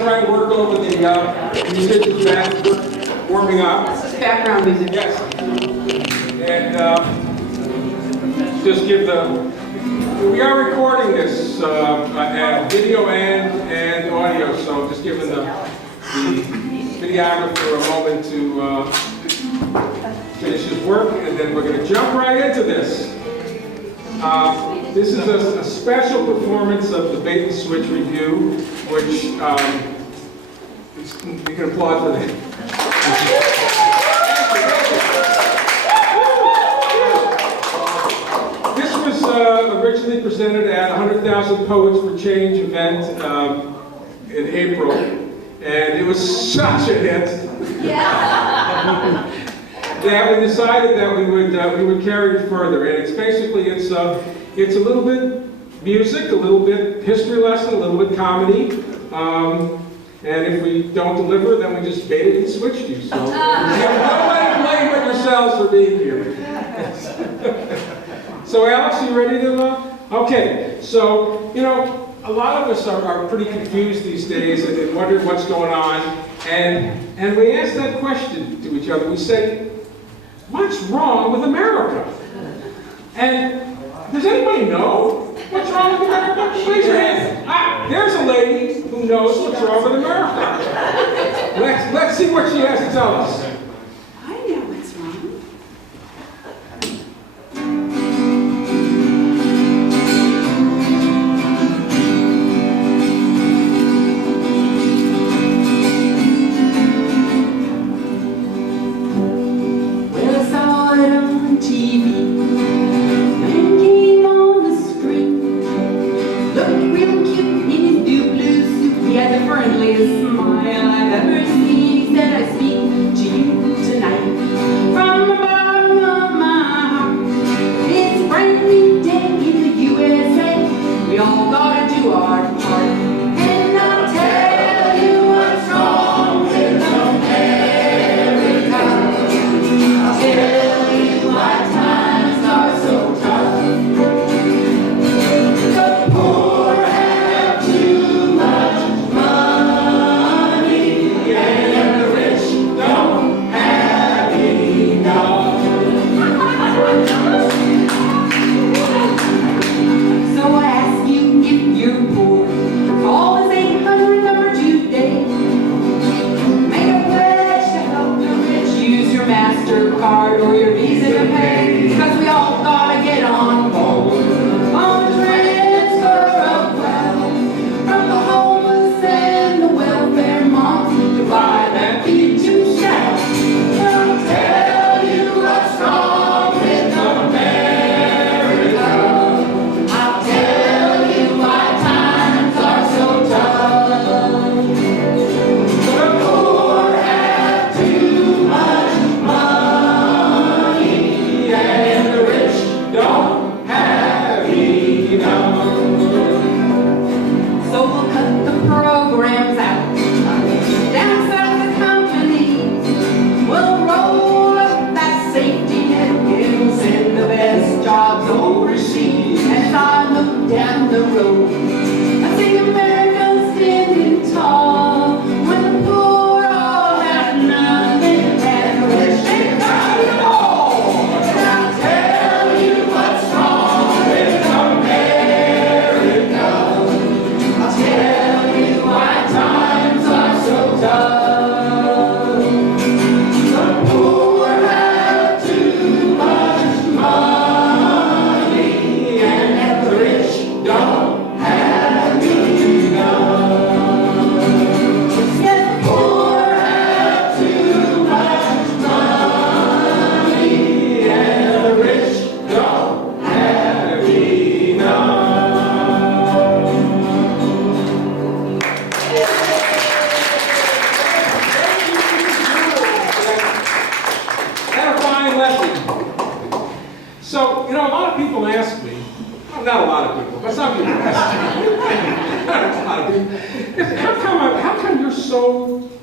try and work over the musicians band warming up. This is background music. Yes. And just give the... We are recording this video and audio, so just giving the videographer a moment to finish his work, and then we're going to jump right into this. This is a special performance of the Bait and Switch Revue, which you can applaud for that. This was originally presented at 100,000 Poets for Change event in April, and it was such a hit. Yeah. That we decided that we would carry it further, and it's basically it's a little bit music, a little bit history lesson, a little bit comedy, and if we don't deliver, then we just baited and switched you. So you have no way to blame but yourselves for being here. So Alex, you ready to? Okay. So a lot of us are pretty confused these days and wonder what's going on, and we ask that question to each other. We say, what's wrong with America? And does anybody know what's wrong with America? Raise your hand. Ah, there's a lady who knows what's wrong with America. Let's see what she has to tell us. I know what's wrong.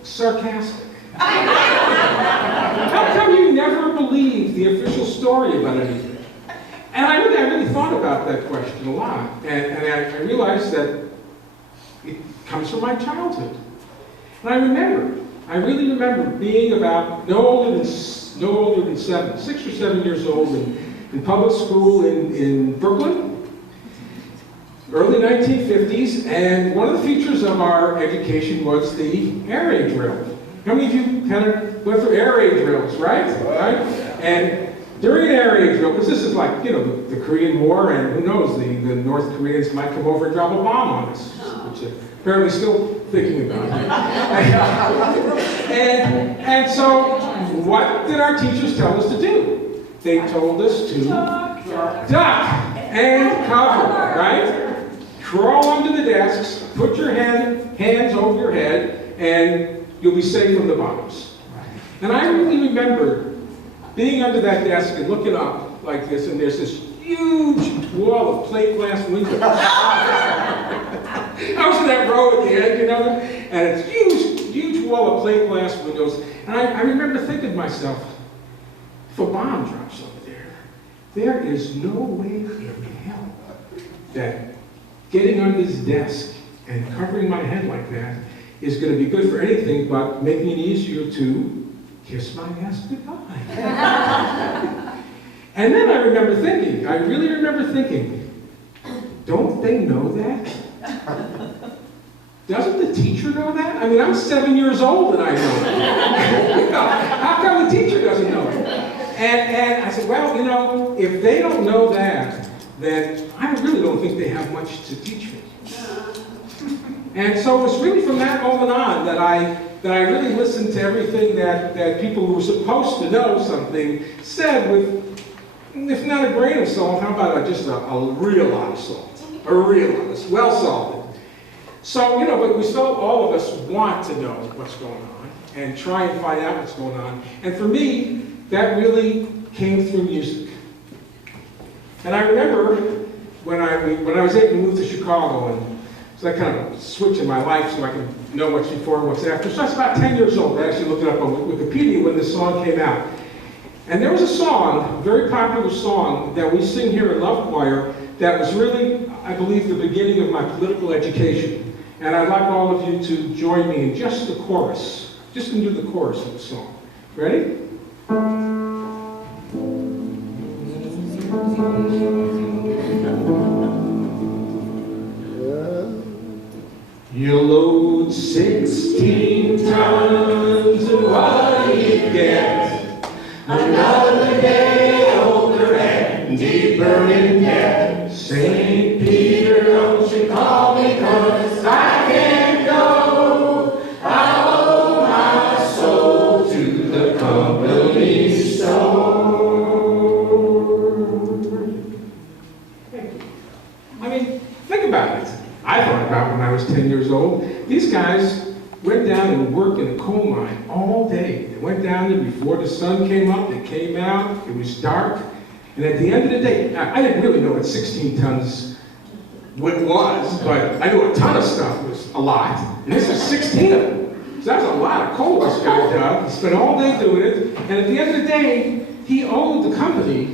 Sarcastic. How come you never believe the official story about anything? And I really thought about that question a lot, and I realized that it comes from my childhood. And I really remember being about no older than 6 or 7 years old in public school in Brooklyn, early 1950s, and one of the features of our education was the air raid drill. How many of you kind of went through air raid drills, right? Right? And during an air raid drill, because this is like, you know, the Korean War, and who knows, the North Koreans might come over and drop a bomb on us, which they're apparently still thinking about. and so, what did our teachers tell us to do? They told us to duck and cover, right? Crawl under the desks, put your hands over your head, and you'll be safe from the bombs. And I really remember being under that desk and looking up like this, and there's this huge wall of plate glass windows. I was in that row at the end, you know, and it's huge wall of plate glass windows. And I remember thinking to myself, if a bomb drops over there, there is no way in hell that getting on this desk and covering my head like that is going to be good for anything but making it easier to kiss my ass goodbye. And then I really remember thinking, don't they know that? Doesn't the teacher know that? I mean, I'm 7 years old and I know it. You know, how come the teacher doesn't know it? And I said, well, you know, if they don't know that, then I really don't think they have much to teach me. And so it was really from that moment on that I really listened to everything that people who were supposed to know something said with, if not a grain of salt, how about just a real lot of salt? A real lot, it's well salted. So, you know, but we still, all of us want to know what's going on and try and find out what's going on. And for me, that really came through music. And I remember when I was able to move to Chicago, and so that kind of switch in my life so I can know what's before and what's after. So I was about 10 years old. I actually looked it up on Wikipedia when this song came out. And there was a song, a very popular song, that we sing here in Love Choir that was really, I believe, the beginning of my political education. And I'd like all of you to join me in just the chorus. Just gonna do the chorus of the song. Ready? You load 16 tons and what do you get? Another day older and deeper in debt. St. Peter, don't you call me 'cause I can't go. I owe my soul to the company store. I mean, think about it. I thought about when I was 10 years old. These guys went down and worked in a coal mine all day. They went down there before the sun came up, they came out, it was dark, and at the end of the day, now, I didn't really know what 16 tons was, but I knew a ton of stuff was a lot, and this is 16 of them. So that's a lot of coal this guy dug. He spent all day doing it, and at the end of the day, he owed the company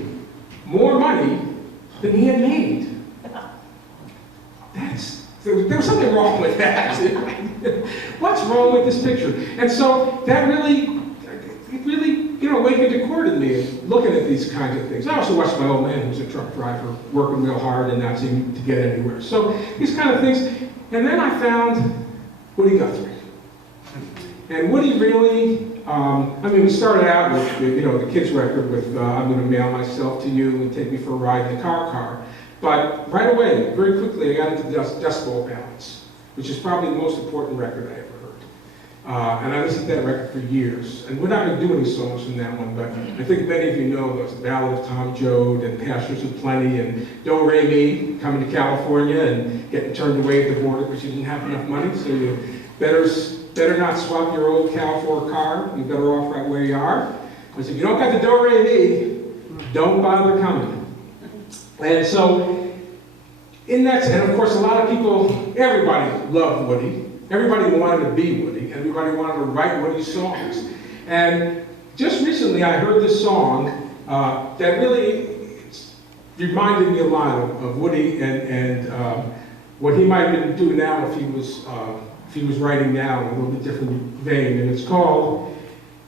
more money than he had made. There was something wrong with that. What's wrong with this picture? And so that really, you know, awakened a chord in me, looking at these kinds of things. I also watched my old man, who was a truck driver, working real hard and not seeming to get anywhere. So these kind of things. And then I found Woody Guthrie. And Woody really, I mean, we started out with, you know, the kids record with I'm going to mail myself to you and take me for a ride in the car. But right away, very quickly, I got into the Dust Bowl ballads, which is probably the most important record I ever heard. And I listened to that record for years. And we're not going to do any songs from that one, but I think many of you know there's the Ballad of Tom Joad and Pastures of Plenty and Do Re Mi, coming to California and getting turned away at the border because you didn't have enough money, so you better not swap your old cow for a car. You're better off right where you are. Because if you don't got the Do Re Mi, don't bother coming. And so, in that, and of course a lot of people, everybody loved Woody. Everybody wanted to be Woody. Everybody wanted to write Woody songs. And just recently I heard this song that really reminded me a lot of Woody and what he might have been doing now if he was if he was writing now in a little bit different vein, and it's called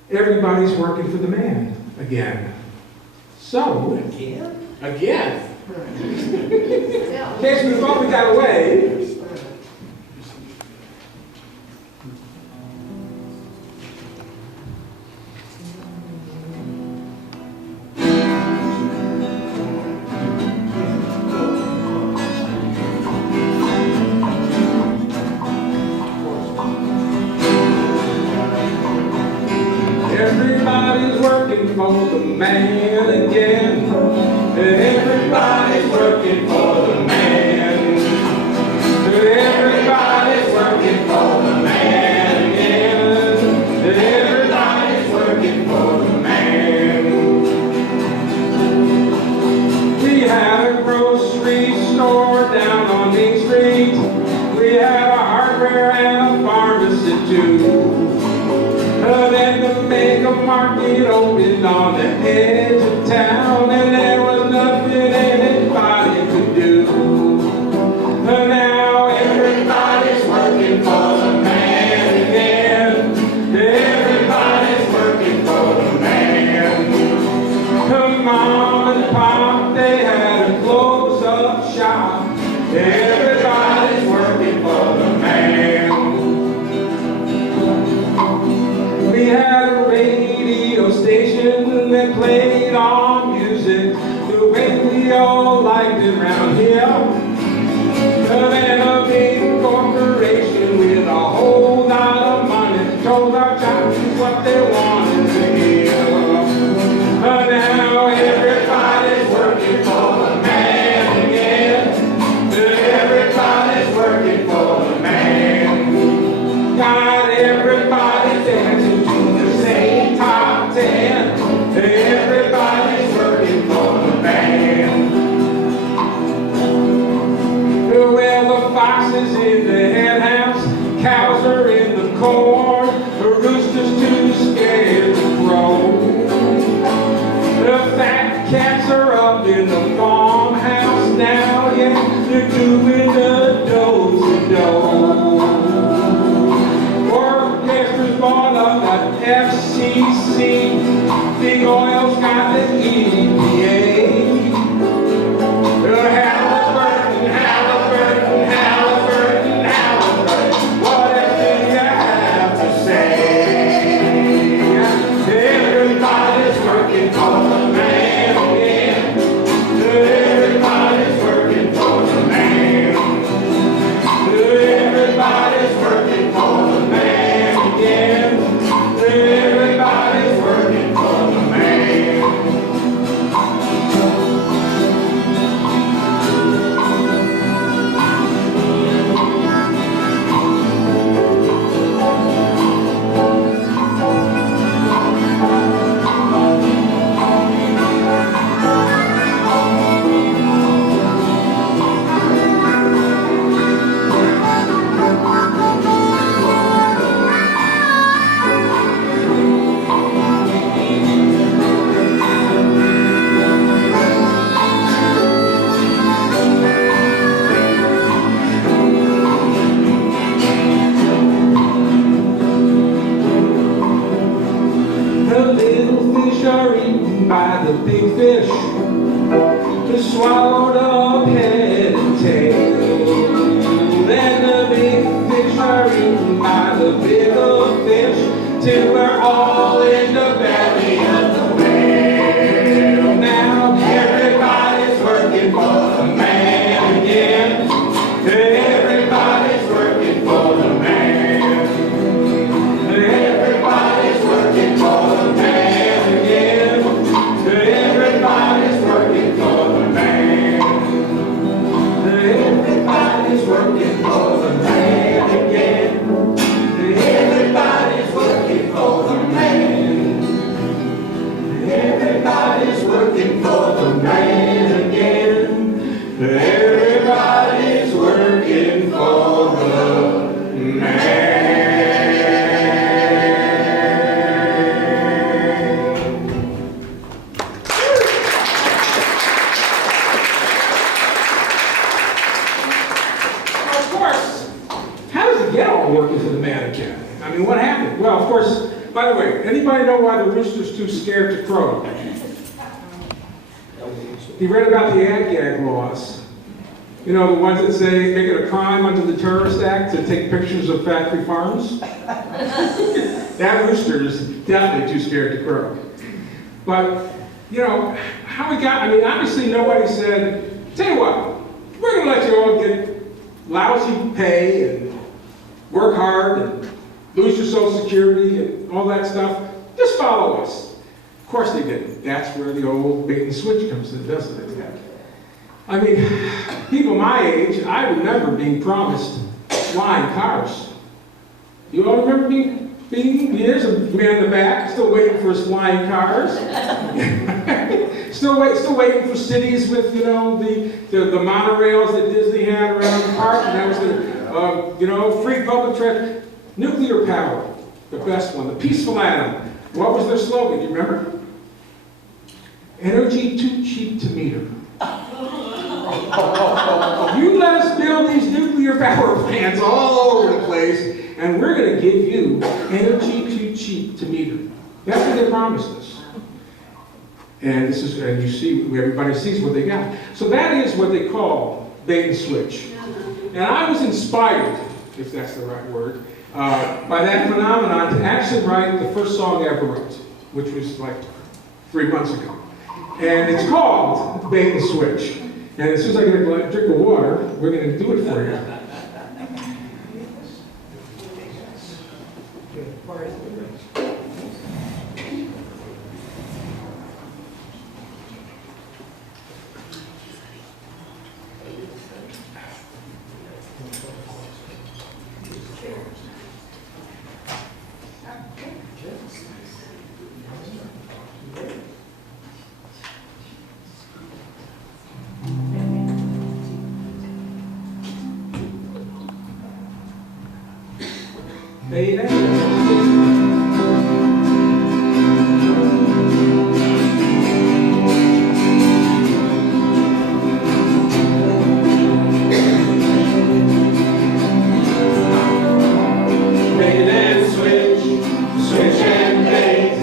Everybody's Working for the Man Again. So, again. In case we thought we got away. Everybody's working for the man again. Everybody's working for the man. Everybody's working for the man again. Everybody's working for the man. We had a grocery store down on Main Street. We had a hardware and a pharmacy too. Then the mega market opened on the edge of town, and there was nothing anybody could do. Now everybody's working for the man again. Everybody's working for the man. Mom and Pop, they had a close-up shop. Everybody's working for the man. We had a radio station that played our music the way we all liked it around here. Then a big corporation with a whole lot of money told our jockeys what they wanted to hear. Now everybody's working for the man again. Everybody's working for the man. Got everybody dancing to the same top 10. Everybody's working for the man. Well, the foxes in the hen house, cows are in the corn, the rooster's too scared to crow. The fat cats are up in the farmhouse now, yeah, they're doing the do-si-do. Orchestra's bought up at FCC, Big Oil's got the EPA. Halliburton, Halliburton, Halliburton, Halliburton, what else do you have to say? Everybody's working for the man again. Everybody's working for the man. Everybody's working for the man again. Everybody's working for the man. The little fish are eaten by the big fish, they're swallowed up head and tail. Then the big fish are eaten by the bigger fish, till we're all in the belly of the whale. Now everybody's working for the man again. Everybody's working for the man. Everybody's working for the man again. Everybody's working for the man. at? I mean, what happened? Well, of course, by the way, anybody know why the rooster's too scared to crow? You read about the ag-gag laws. You know, the ones that say make it a crime under the Terrorist Act to take pictures of factory farms? That rooster is definitely too scared to crow. But, you know, how we got, I mean, obviously nobody said, tell you what, we're going to let you all get lousy pay and work hard and lose your Social Security and all that stuff. Just follow us. Of course they didn't. That's where the old bait and switch comes in, doesn't it? I mean, people my age, I remember being promised flying cars. You all remember there's a man in the back still waiting for his flying cars. still waiting for cities with, you know, the monorails that Disney had around the park, and that was the, you know, free public transit. Nuclear power, the best one, the peaceful atom. What was their slogan, do you remember? Energy too cheap to meter. You let us build these nuclear power plants all over the place, and we're going to give you energy too cheap to meter. That's what they promised us. And this is, and you see, everybody sees what they got. So that is what they call bait and switch. And I was inspired, if that's the right word, by that phenomenon to actually write the first song I ever wrote, which was like 3 months ago. And it's called Bait and Switch. And as soon as I get a drink of water, we're going to do it for you. Bait and switch, switch and bait.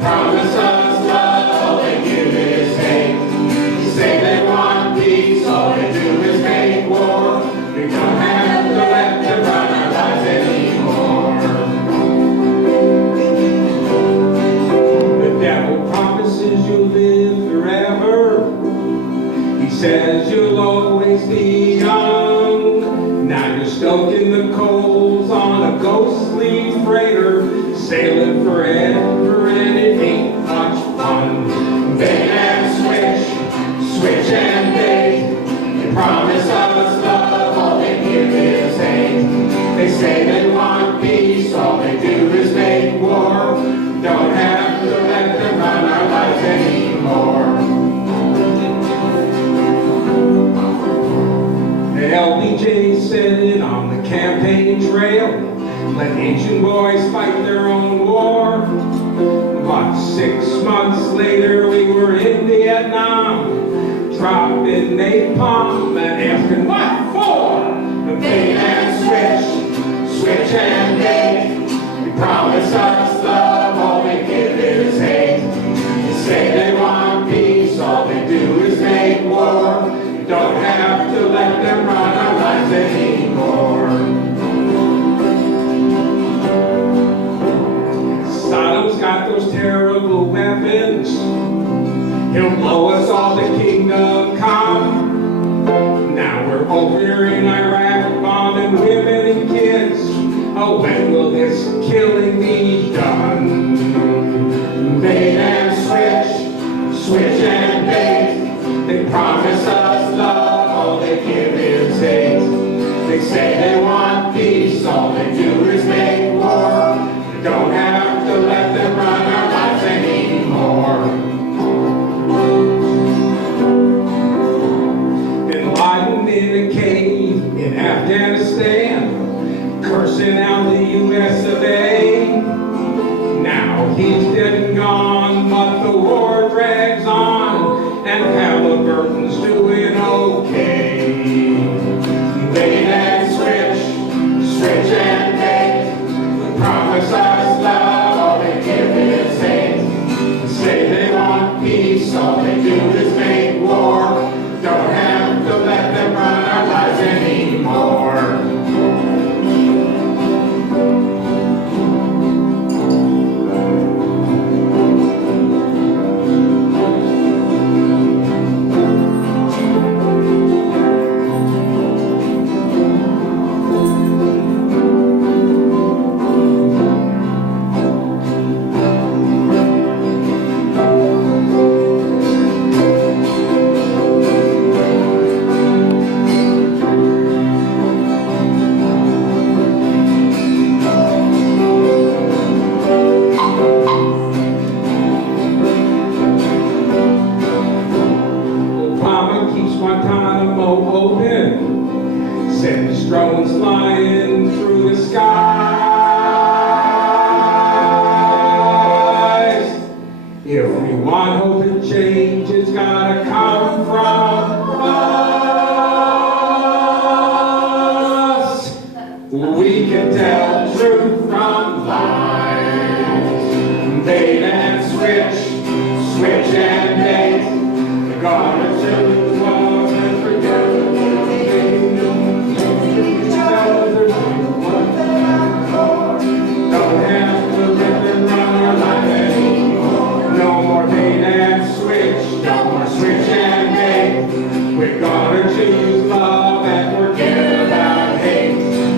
Promise us love, all they give is hate. Say they want peace, all they do is make war. We don't have to let them run our lives anymore. The devil promises you'll live forever. He says you'll always be young. Now you're stoking the coals on a ghostly freighter, sailing forever, and it ain't much fun. Bait and switch, switch and bait. They promise us love, all they give is hate. They say they want peace, all they do is make war. Don't have to let them run our lives anymore. The LBJ sitting on the campaign trail, let Asian boys fight their own war. But 6 months later we were in Vietnam, dropping napalm and asking what for? The bait and switch, switch and bait. They promise us love, all they give is hate. They say they want peace, all they do is make war. You don't have to let them run our lives anymore. Saddam's got those terrible weapons. He'll blow us all to kingdom come. Now we're over here in Iraq, bombing women and kids. Oh, when will this killing be done? Bait and switch, switch and bait. They promise us love, all they give is hate. They say they want peace, all they do is make war. We don't have to let them run our lives anymore. Bin Laden in a cave in Afghanistan, cursing out the US of A. Now he's dead and gone, but the war drags on, and Halliburton's doing okay. Bait and switch, switch and bait. promise us love, all they give is hate. They say they want peace, all they do is make war. Don't have to let them run our lives anymore. Sends drones flying through the skies. If we want hope and change, it's gotta come from us. We can tell truth from lies. Bait and switch, switch and bait. We're gonna choose love and forget it. Don't have to let them run our life anymore. No more bait and switch, no more switch and bait. We're gonna choose love and forget about hate.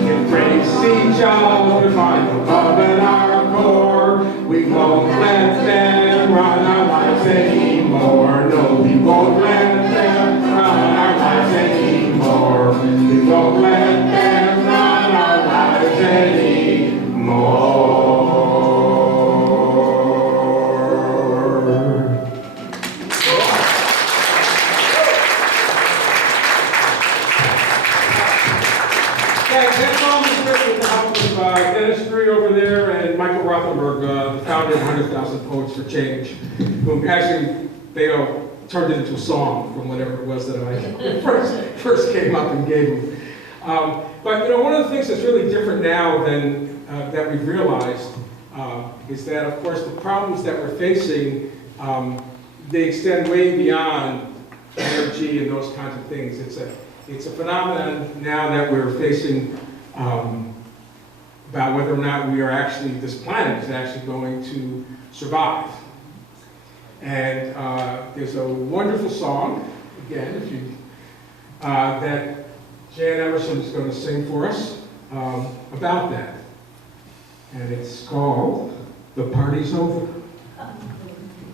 Embrace each other, find the love at our core. We won't let them run our lives anymore. No, we won't let them run our lives anymore. We won't let them run our lives anymore. That song was written with the help of Dennis Street over there and Michael Rothenberg, the founder of 100,000 Poets for Change, who actually, they turned it into a song from whatever it was that I first came up and gave them. But you know, one of the things that's really different now than that we've realized is that, of course, the problems that we're facing, they extend way beyond energy and those kinds of things. It's a phenomenon now that we're facing about whether or not we are actually, this planet is actually going to survive. And there's a wonderful song, again, if you, that Jan Emerson is going to sing for us about that. And it's called The Party's Over.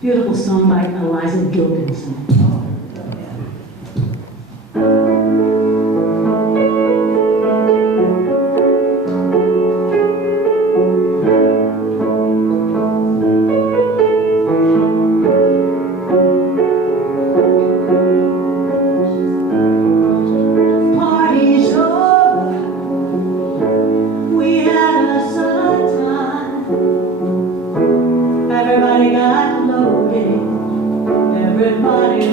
Beautiful song by Eliza Gilkinson. Everybody got loaded, everybody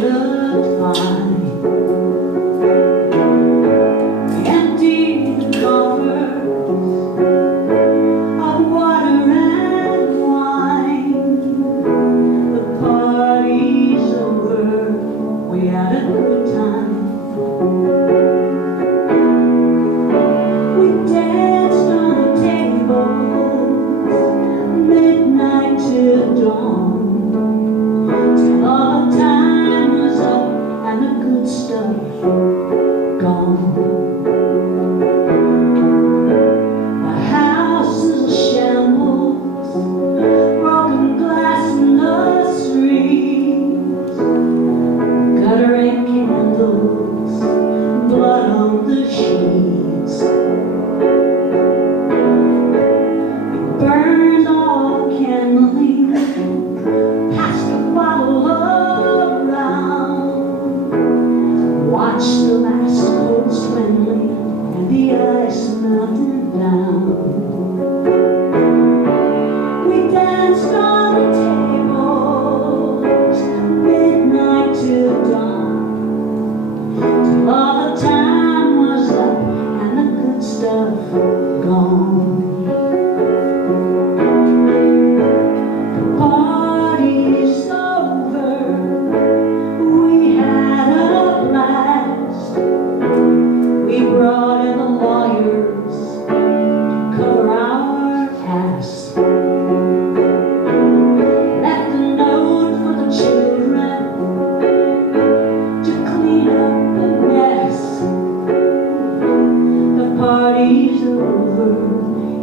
past. Left a note for the children to clean up the mess. The party's over,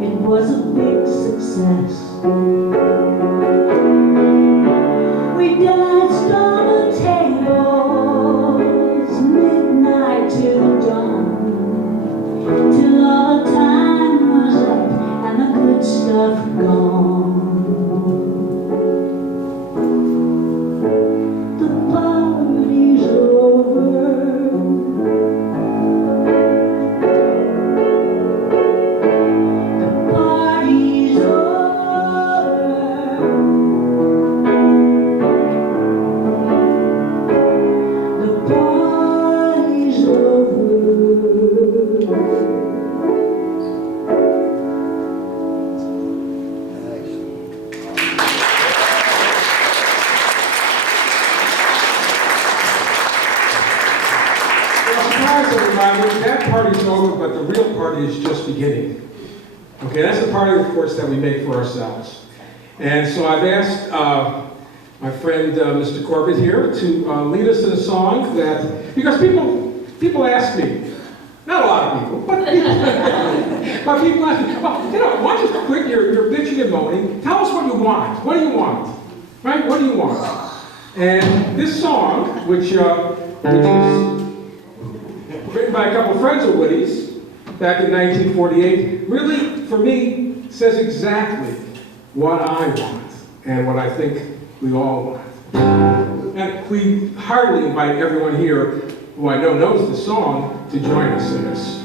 it was a big success. We danced on the tables, midnight till dawn, till all the time was up and the good stuff gone. The party's over. The party's over. The party's over. Well, surprise everybody, that party's over, but the real party is just beginning. Okay, that's the party, of course, that we make for ourselves. And so I've asked my friend Mr. Corbett here to lead us in a song that, because people ask me, not a lot of people, but people, but people ask me, well, you know, why don't you quit your bitching and moaning? Tell us what you want. What do you want? Right? What do you want? And this song, which is written by a couple of friends of Woody's back in 1948, really, for me, says exactly what I want and what I think we all want. And we heartily invite everyone here who I know knows the song to join us in this.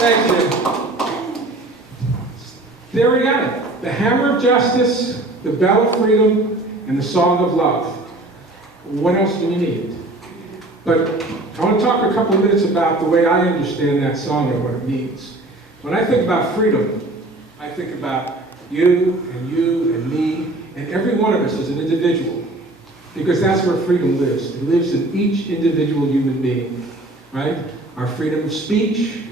Thank you. There we got it. The hammer of justice, the bell of freedom, and the song of love. What else do we need? But I want to talk a couple of minutes about the way I understand that song and what it means. When I think about freedom, I think about you and me and every one of us as an individual, because that's where freedom lives. It lives in each individual human being, right? Our freedom of speech,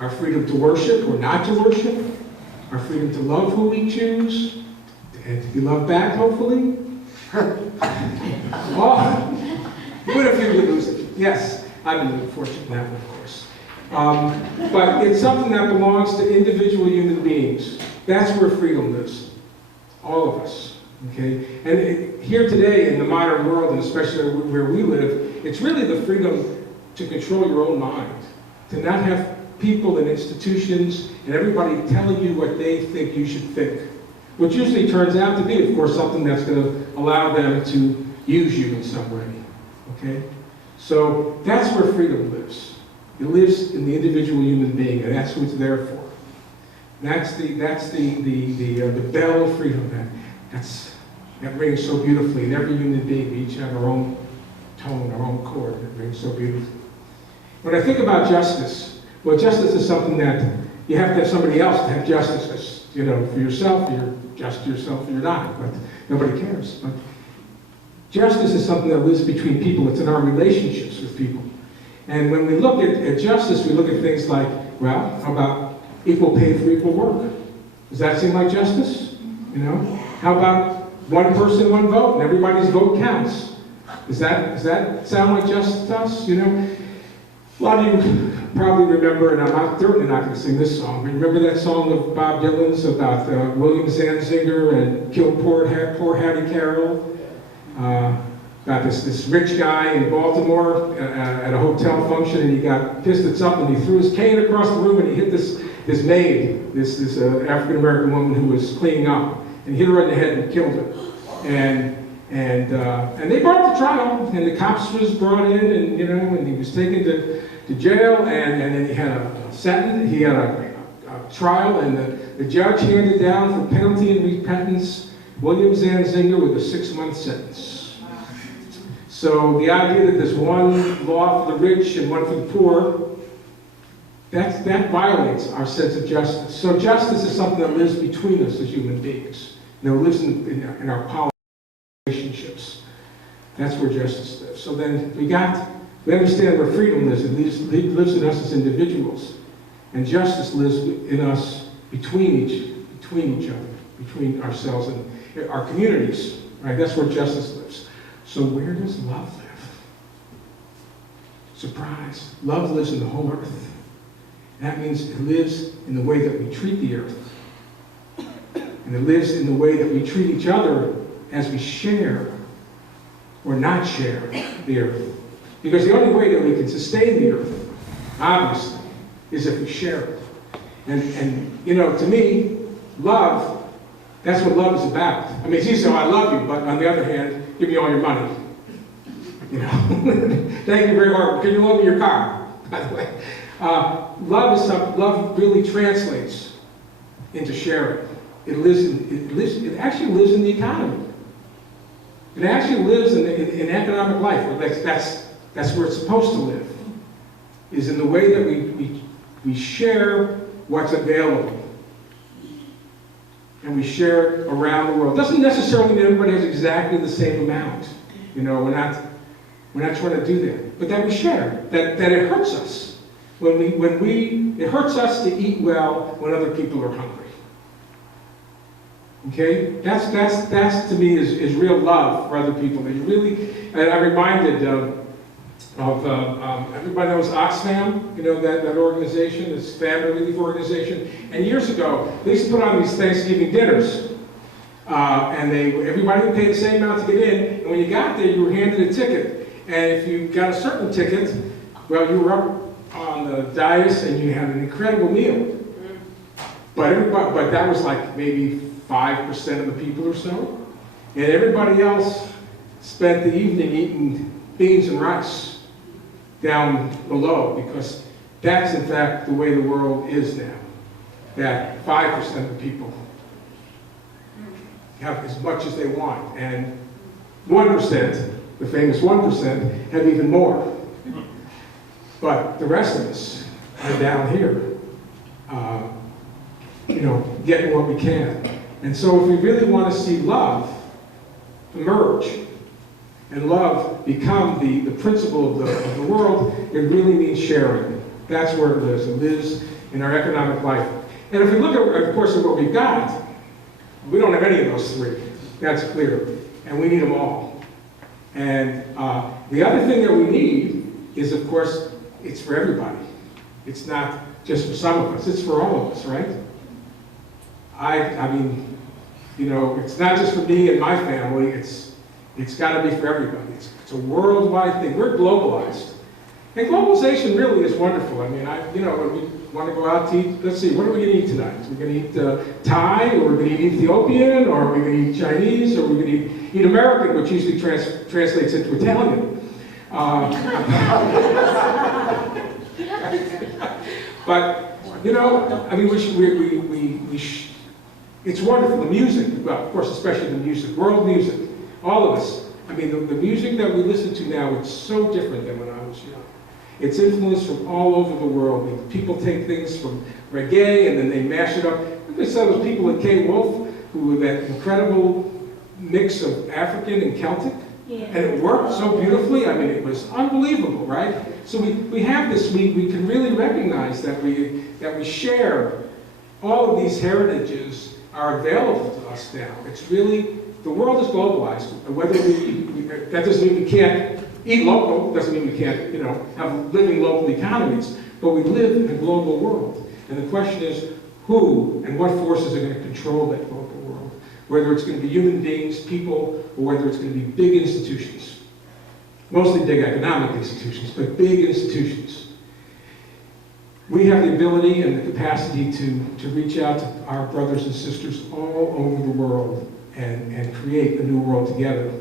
our freedom to worship or not to worship, our freedom to love who we choose, and to be loved back, hopefully. Oh, what if you would lose it? Yes, I've been fortunate in that one, of course. But it's something that belongs to individual human beings. That's where freedom lives. All of us. Okay? And here today in the modern world, and especially where we live, it's really the freedom to control your own mind. To not have people and institutions and everybody telling you what they think you should think. Which usually turns out to be, of course, something that's going to allow them to use you in some way. Okay? So that's where freedom lives. It lives in the individual human being, and that's who it's there for. That's the bell of freedom that rings so beautifully. And every human being, we each have our own tone, our own chord that rings so beautifully. When I think about justice, well, justice is something that you have to have somebody else to have justice. You know, for yourself, you're just yourself, or you're not, but nobody cares. But justice is something that lives between people. It's in our relationships with people. And when we look at justice, we look at things like, well, how about equal pay for equal work? Does that seem like justice? You know? How about one person, one vote, and everybody's vote counts? Does that sound like justice to us? You know? A lot of you probably remember, and I'm certainly not going to sing this song, but remember that song of Bob Dylan's about William Zanziger and Kill Poor Hattie Carroll? About this rich guy in Baltimore at a hotel function, and he got pissed at something. He threw his cane across the room and he hit this maid, this African American woman who was cleaning up, and hit her in the head and killed her. And they brought him to trial, and the cops was brought in, and and he was taken to jail, and then he had a sentence. He had a trial, and the judge handed down for penalty and repentance William Zanziger with a 6-month sentence. So the idea that there's one law for the rich and one for the poor, that violates our sense of justice. So justice is something that lives between us as human beings. It lives in our policy relationships. That's where justice lives. So then we understand where freedom lives. It lives in us as individuals. And justice lives in us between each other, between ourselves and our communities. Right? That's where justice lives. So where does love live? Surprise. Love lives in the whole earth. That means it lives in the way that we treat the earth. And it lives in the way that we treat each other as we share or not share the earth. Because the only way that we can sustain the earth, obviously, is if we share it. And to me, love, that's what love is about. I mean, it's easy to say, oh, I love you, but on the other hand, give me all your money. Thank you very much. Can you loan me your car, by the way? Love really translates into sharing. It actually lives in the economy. It actually lives in economic life. That's where it's supposed to live. Is in the way that we share what's available. And we share it around the world. Doesn't necessarily mean everybody has exactly the same amount. We're not trying to do that. But that we share. That it hurts us. It hurts us to eat well when other people are hungry. Okay? That's to me is real love for other people. And I'm reminded of everybody knows Oxfam, that organization, this family relief organization. And years ago, they used to put on these Thanksgiving dinners. And everybody would pay the same amount to get in. And when you got there, you were handed a ticket. And if you got a certain ticket, well, you were up on the dais and you had an incredible meal. But that was like maybe 5% of the people or so. And everybody else spent the evening eating beans and rice down below, because that's in fact the way the world is now. That 5% of the people have as much as they want, and 1%, the famous 1%, have even more. But the rest of us are down here, getting what we can. And so if we really want to see love emerge and love become the principle of the world, it really means sharing. That's where it lives. It lives in our economic life. And if we look at, of course, at what we've got, we don't have any of those three. That's clear. And we need them all. And the other thing that we need is, of course, it's for everybody. It's not just for some of us. It's for all of us, right? I mean, it's not just for me and my family. It's got to be for everybody. It's a worldwide thing. We're globalized. And globalization really is wonderful. I mean, when we want to go out to eat, let's see, what are we going to eat tonight? We're going to eat Thai, or we're going to eat Ethiopian, or we're going to eat Chinese, or we're going to eat American, which usually translates into Italian. But, I mean, it's wonderful. The music, well, of course, especially the music, world music, all of us. I mean, the music that we listen to now, it's so different than when I was young. It's influenced from all over the world. I mean, people take things from reggae and then they mash it up. I saw those people at K. Wolf who were that incredible mix of African and Celtic. Yeah. And it worked so beautifully. I mean, it was unbelievable, right? So we have this, we can really recognize that we share all of these heritages are available to us now. It's really, the world is globalized. Whether that doesn't mean we can't eat local, doesn't mean we can't, have living local economies, but we live in a global world. And the question is, who and what forces are going to control that global world? Whether it's going to be human beings, people, or whether it's going to be big institutions. Mostly big economic institutions, but big institutions. We have the ability and the capacity to reach out to our brothers and sisters all over the world and create a new world together.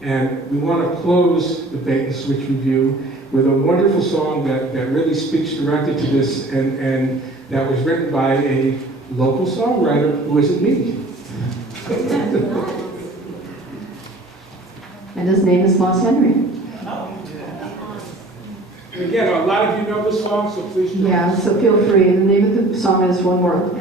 And we want to close the Bait and Switch Review with a wonderful song that really speaks directly to this, and that was written by a local songwriter who isn't me. And his name is Moss Henry. And again, a lot of you know this song, so please join. Yeah, so feel free. The name of the song is One World.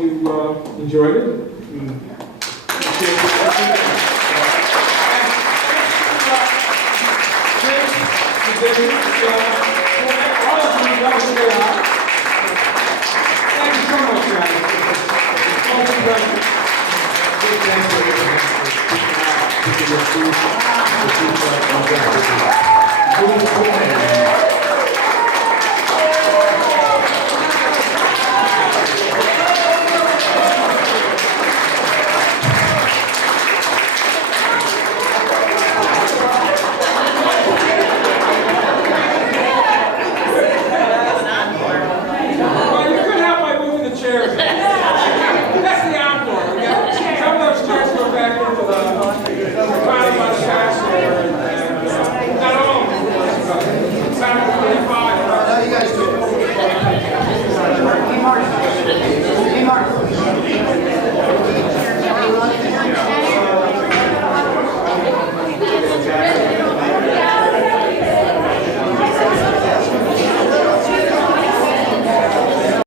hope you enjoyed it. All of you guys stay out. Thank you so much, guys. Thank you.